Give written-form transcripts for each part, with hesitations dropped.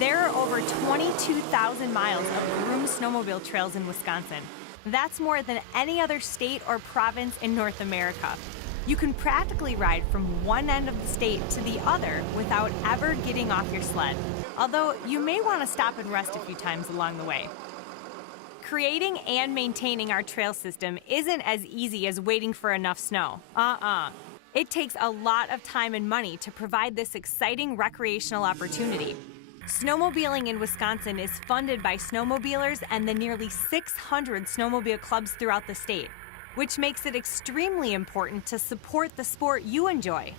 There are over 22,000 miles of groomed snowmobile trails in Wisconsin. That's more than any other state or province in North America. You can practically ride from one end of the state to the other without ever getting off your sled, although you may want to stop and rest a few times along the way. Creating and maintaining our trail system isn't as easy as waiting for enough snow. It takes a lot of time and money to provide this exciting recreational opportunity. Snowmobiling in Wisconsin is funded by snowmobilers and the nearly 600 snowmobile clubs throughout the state, which makes it extremely important to support the sport you enjoy.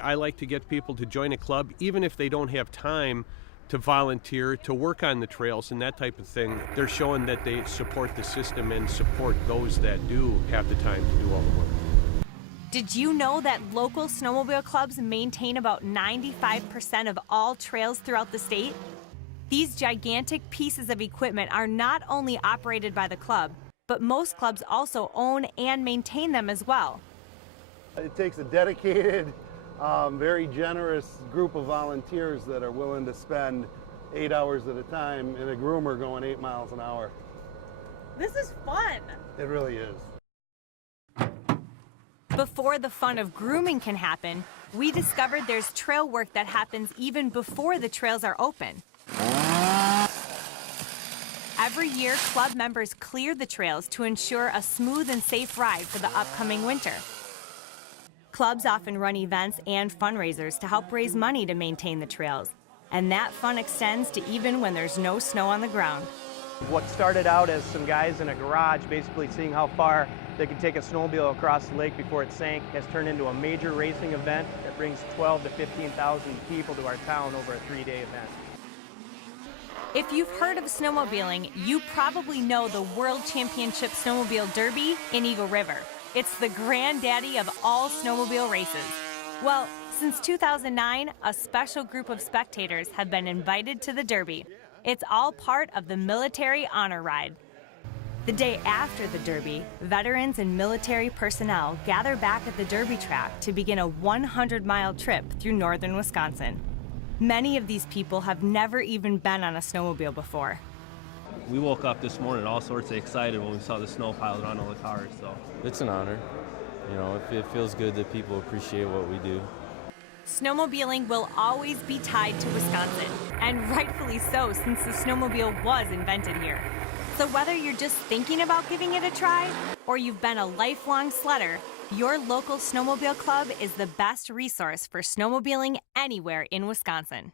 I like to get people to join a club, even if they don't have time to volunteer, to work on the trails and that type of thing. They're showing that they support the system and support those that do have the time to do all the work. Did you know that local snowmobile clubs maintain about 95% of all trails throughout the state? These gigantic pieces of equipment are not only operated by the club, but most clubs also own and maintain them as well. It takes a dedicated, very generous group of volunteers that are willing to spend 8 hours at a time in a groomer going 8 miles an hour. This is fun. It really is. Before the fun of grooming can happen, we discovered there's trail work that happens even before the trails are open. Every year, club members clear the trails to ensure a smooth and safe ride for the upcoming winter. Clubs often run events and fundraisers to help raise money to maintain the trails, and that fun extends to even when there's no snow on the ground. What started out as some guys in a garage basically seeing how far they could take a snowmobile across the lake before it sank has turned into a major racing event that brings 12,000 to 15,000 people to our town over a 3-day event. If you've heard of snowmobiling, you probably know the World Championship Snowmobile Derby in Eagle River. It's the granddaddy of all snowmobile races. Well, since 2009, a special group of spectators have been invited to the Derby. It's all part of the Military Honor Ride. The day after the Derby, veterans and military personnel gather back at the Derby track to begin a 100-mile trip through northern Wisconsin. Many of these people have never even been on a snowmobile before. We woke up this morning all sorts of excited when we saw the snow piled on all the cars. So it's an honor. You know, it feels good that people appreciate what we do. Snowmobiling will always be tied to Wisconsin, and rightfully so, since the snowmobile was invented here. So whether you're just thinking about giving it a try, or you've been a lifelong sledder, your local snowmobile club is the best resource for snowmobiling anywhere in Wisconsin.